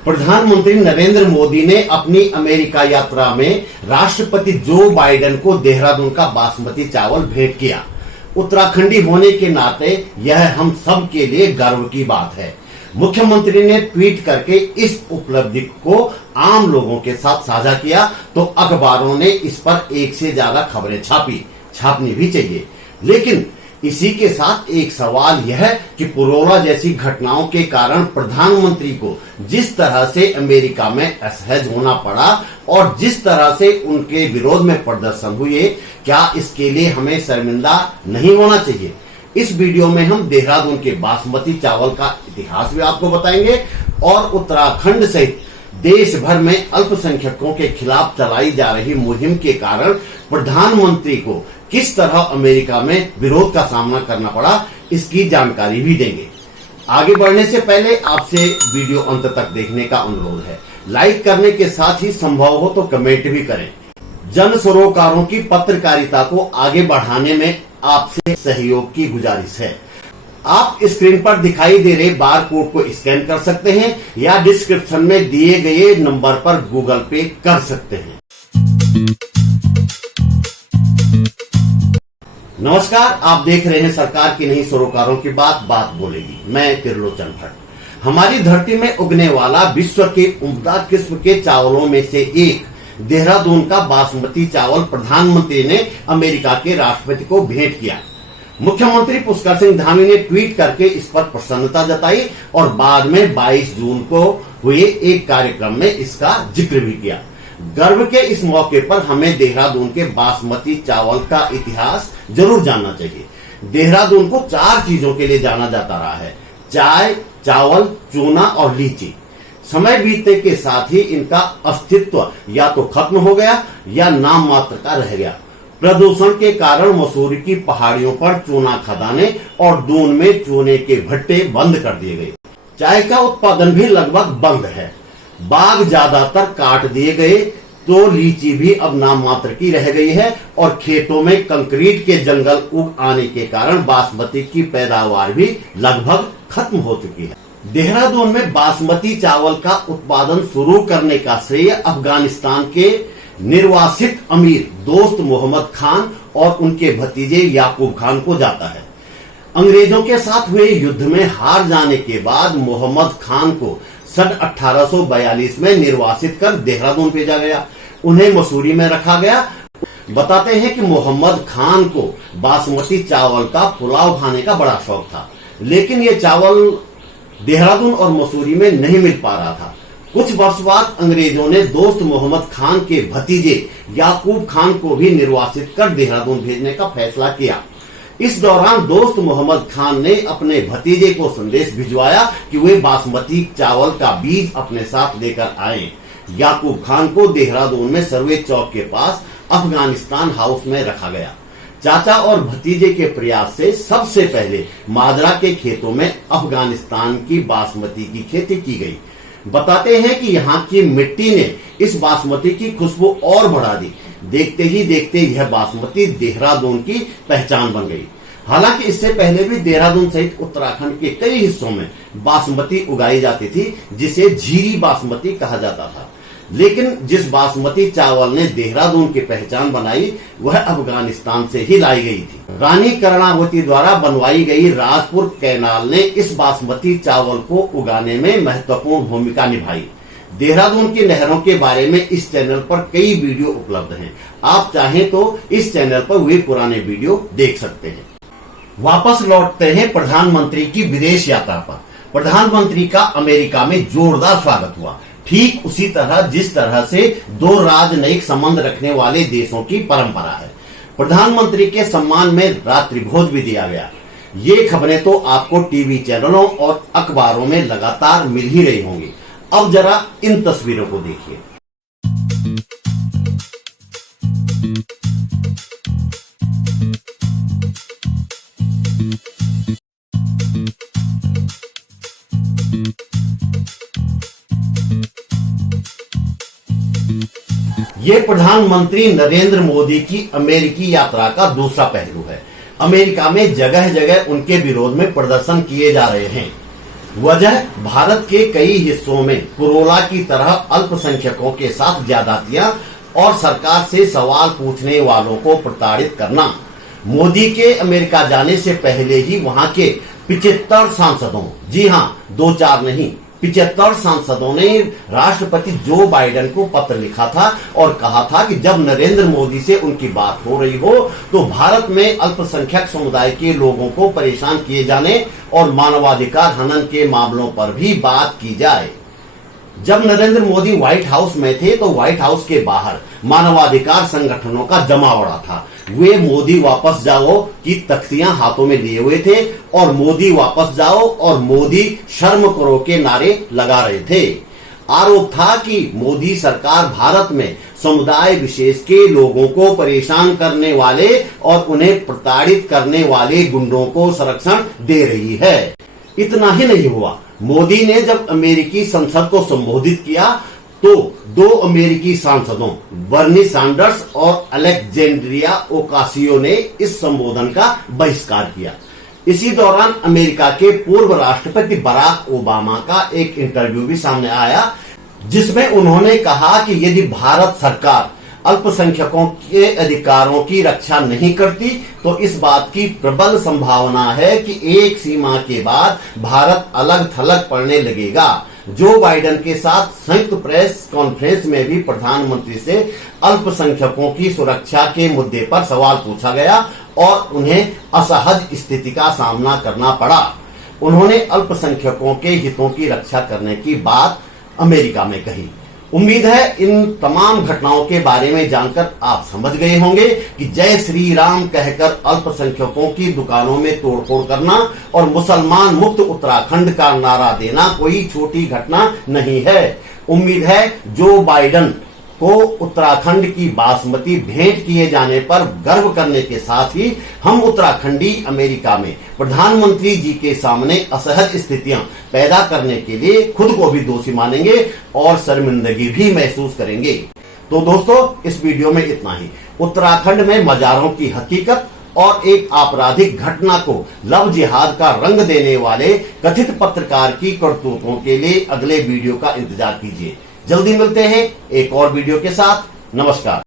प्रधानमंत्री नरेंद्र मोदी ने अपनी अमेरिका यात्रा में राष्ट्रपति जो बाइडेन को देहरादून का बासमती चावल भेंट किया। उत्तराखंडी होने के नाते यह हम सब के लिए गर्व की बात है। मुख्यमंत्री ने ट्वीट करके इस उपलब्धि को आम लोगों के साथ साझा किया तो अखबारों ने इस पर एक से ज्यादा खबरें छापनी भी चाहिए। लेकिन इसी के साथ एक सवाल यह कि पुरोला जैसी घटनाओं के कारण प्रधानमंत्री को जिस तरह से अमेरिका में असहज होना पड़ा और जिस तरह से उनके विरोध में प्रदर्शन हुए, क्या इसके लिए हमें शर्मिंदा नहीं होना चाहिए? इस वीडियो में हम देहरादून के बासमती चावल का इतिहास भी आपको बताएंगे और उत्तराखंड सहित देश भर में अल्पसंख्यकों के खिलाफ चलाई जा रही मुहिम के कारण प्रधानमंत्री को किस तरह अमेरिका में विरोध का सामना करना पड़ा, इसकी जानकारी भी देंगे। आगे बढ़ने से पहले आपसे वीडियो अंत तक देखने का अनुरोध है। लाइक करने के साथ ही संभव हो तो कमेंट भी करें। जन सरोकारों की पत्रकारिता को आगे बढ़ाने में आपसे सहयोग की गुजारिश है। आप स्क्रीन पर दिखाई दे रहे बार कोड को स्कैन कर सकते हैं या डिस्क्रिप्शन में दिए गए नंबर पर गूगल पे कर सकते हैं। नमस्कार, आप देख रहे हैं सरकार की नहीं सरोकारों की बात बोलेगी। मैं त्रिलोचन भट्ट। हमारी धरती में उगने वाला विश्व के उम्दा किस्म के चावलों में से एक देहरादून का बासमती चावल प्रधानमंत्री ने अमेरिका के राष्ट्रपति को भेंट किया। मुख्यमंत्री पुष्कर सिंह धामी ने ट्वीट करके इस पर प्रसन्नता जताई और बाद में 22 जून को हुए एक कार्यक्रम में इसका जिक्र भी किया। गर्व के इस मौके पर हमें देहरादून के बासमती चावल का इतिहास जरूर जानना चाहिए। देहरादून को 4 चीजों के लिए जाना जाता रहा है: चाय, चावल, चूना और लीची। समय बीतने के साथ ही इनका अस्तित्व या तो खत्म हो गया या नाम मात्र का रह गया। प्रदूषण के कारण मसूरी की पहाड़ियों पर चूना खदानें और दून में चूने के भट्टे बंद कर दिए गए। चाय का उत्पादन भी लगभग बंद है। बाग ज्यादातर काट दिए गए तो लीची भी अब नाम मात्र की रह गई है और खेतों में कंक्रीट के जंगल उग आने के कारण बासमती की पैदावार भी लगभग खत्म हो चुकी है। देहरादून में बासमती चावल का उत्पादन शुरू करने का श्रेय अफगानिस्तान के निर्वासित अमीर दोस्त मोहम्मद खान और उनके भतीजे याकूब खान को जाता है। अंग्रेजों के साथ हुए युद्ध में हार जाने के बाद मोहम्मद खान को सन 1842 में निर्वासित कर देहरादून भेजा गया। उन्हें मसूरी में रखा गया। बताते हैं कि मोहम्मद खान को बासमती चावल का पुलाव खाने का बड़ा शौक था, लेकिन ये चावल देहरादून और मसूरी में नहीं मिल पा रहा था। कुछ वर्ष बाद अंग्रेजों ने दोस्त मोहम्मद खान के भतीजे याकूब खान को भी निर्वासित कर देहरादून भेजने का फैसला किया। इस दौरान दोस्त मोहम्मद खान ने अपने भतीजे को संदेश भिजवाया कि वे बासमती चावल का बीज अपने साथ लेकर आए। याकूब खान को देहरादून में सर्वे चौक के पास अफगानिस्तान हाउस में रखा गया। चाचा और भतीजे के प्रयास से सबसे पहले माजरा के खेतों में अफगानिस्तान की बासमती की खेती की गई। बताते हैं कि यहाँ की मिट्टी ने इस बासमती की खुशबू और बढ़ा दी। देखते ही देखते यह बासमती देहरादून की पहचान बन गई। हालांकि इससे पहले भी देहरादून सहित उत्तराखंड के कई हिस्सों में बासमती उगाई जाती थी, जिसे झीरी बासमती कहा जाता था। लेकिन जिस बासमती चावल ने देहरादून की पहचान बनाई वह अफगानिस्तान से ही लाई गई थी। रानी कर्णावती द्वारा बनवाई गई राजपुर कैनाल ने इस बासमती चावल को उगाने में महत्वपूर्ण भूमिका निभाई। देहरादून की नहरों के बारे में इस चैनल पर कई वीडियो उपलब्ध हैं। आप चाहें तो इस चैनल पर वे पुराने वीडियो देख सकते हैं। वापस लौटते हैं प्रधानमंत्री की विदेश यात्रा पर। प्रधानमंत्री का अमेरिका में जोरदार स्वागत हुआ, ठीक उसी तरह जिस तरह से 2 राजनयिक संबंध रखने वाले देशों की परंपरा है। प्रधानमंत्री के सम्मान में रात्रि भोज भी दिया गया। ये खबरें तो आपको टीवी चैनलों और अखबारों में लगातार मिल ही रही होंगी। अब जरा इन तस्वीरों को देखिए। ये प्रधानमंत्री नरेंद्र मोदी की अमेरिकी यात्रा का दूसरा पहलू है। अमेरिका में जगह जगह उनके विरोध में प्रदर्शन किए जा रहे हैं। वजह भारत के कई हिस्सों में कोरोला की तरह अल्पसंख्यकों के साथ ज्यादतियां और सरकार से सवाल पूछने वालों को प्रताड़ित करना। मोदी के अमेरिका जाने से पहले ही वहां के 75 सांसदों, जी हां 2-4 नहीं 75 सांसदों ने राष्ट्रपति जो बाइडेन को पत्र लिखा था और कहा था कि जब नरेंद्र मोदी से उनकी बात हो रही हो तो भारत में अल्पसंख्यक समुदाय के लोगों को परेशान किए जाने और मानवाधिकार हनन के मामलों पर भी बात की जाए। जब नरेंद्र मोदी व्हाइट हाउस में थे तो व्हाइट हाउस के बाहर मानवाधिकार संगठनों का जमावड़ा था। वे मोदी वापस जाओ की तख्तियां हाथों में लिए हुए थे और मोदी वापस जाओ और मोदी शर्म करो के नारे लगा रहे थे। आरोप था कि मोदी सरकार भारत में समुदाय विशेष के लोगों को परेशान करने वाले और उन्हें प्रताड़ित करने वाले गुंडों को संरक्षण दे रही है। इतना ही नहीं हुआ, मोदी ने जब अमेरिकी संसद को संबोधित किया तो 2 अमेरिकी सांसदों बर्नी सैंडर्स और अलेक्जेंड्रिया ओकासियो ने इस संबोधन का बहिष्कार किया। इसी दौरान अमेरिका के पूर्व राष्ट्रपति बराक ओबामा का एक इंटरव्यू भी सामने आया जिसमें उन्होंने कहा कि यदि भारत सरकार अल्पसंख्यकों के अधिकारों की रक्षा नहीं करती तो इस बात की प्रबल संभावना है कि एक सीमा के बाद भारत अलग थलग पड़ने लगेगा। जो बाइडेन के साथ संयुक्त प्रेस कॉन्फ्रेंस में भी प्रधानमंत्री से अल्पसंख्यकों की सुरक्षा के मुद्दे पर सवाल पूछा गया और उन्हें असहज स्थिति का सामना करना पड़ा। उन्होंने अल्पसंख्यकों के हितों की रक्षा करने की बात अमेरिका में कही। उम्मीद है इन तमाम घटनाओं के बारे में जानकर आप समझ गए होंगे कि जय श्री राम कहकर अल्पसंख्यकों की दुकानों में तोड़फोड़ करना और मुसलमान मुक्त उत्तराखंड का नारा देना कोई छोटी घटना नहीं है। उम्मीद है जो बाइडेन को उत्तराखंड की बासमती भेंट किए जाने पर गर्व करने के साथ ही हम उत्तराखंडी अमेरिका में प्रधानमंत्री जी के सामने असहज स्थितियां पैदा करने के लिए खुद को भी दोषी मानेंगे और शर्मिंदगी भी महसूस करेंगे। तो दोस्तों इस वीडियो में इतना ही। उत्तराखंड में मजारों की हकीकत और एक आपराधिक घटना को लव जिहाद का रंग देने वाले कथित पत्रकार की करतूतों के लिए अगले वीडियो का इंतजार कीजिए। जल्दी मिलते हैं एक और वीडियो के साथ। नमस्कार।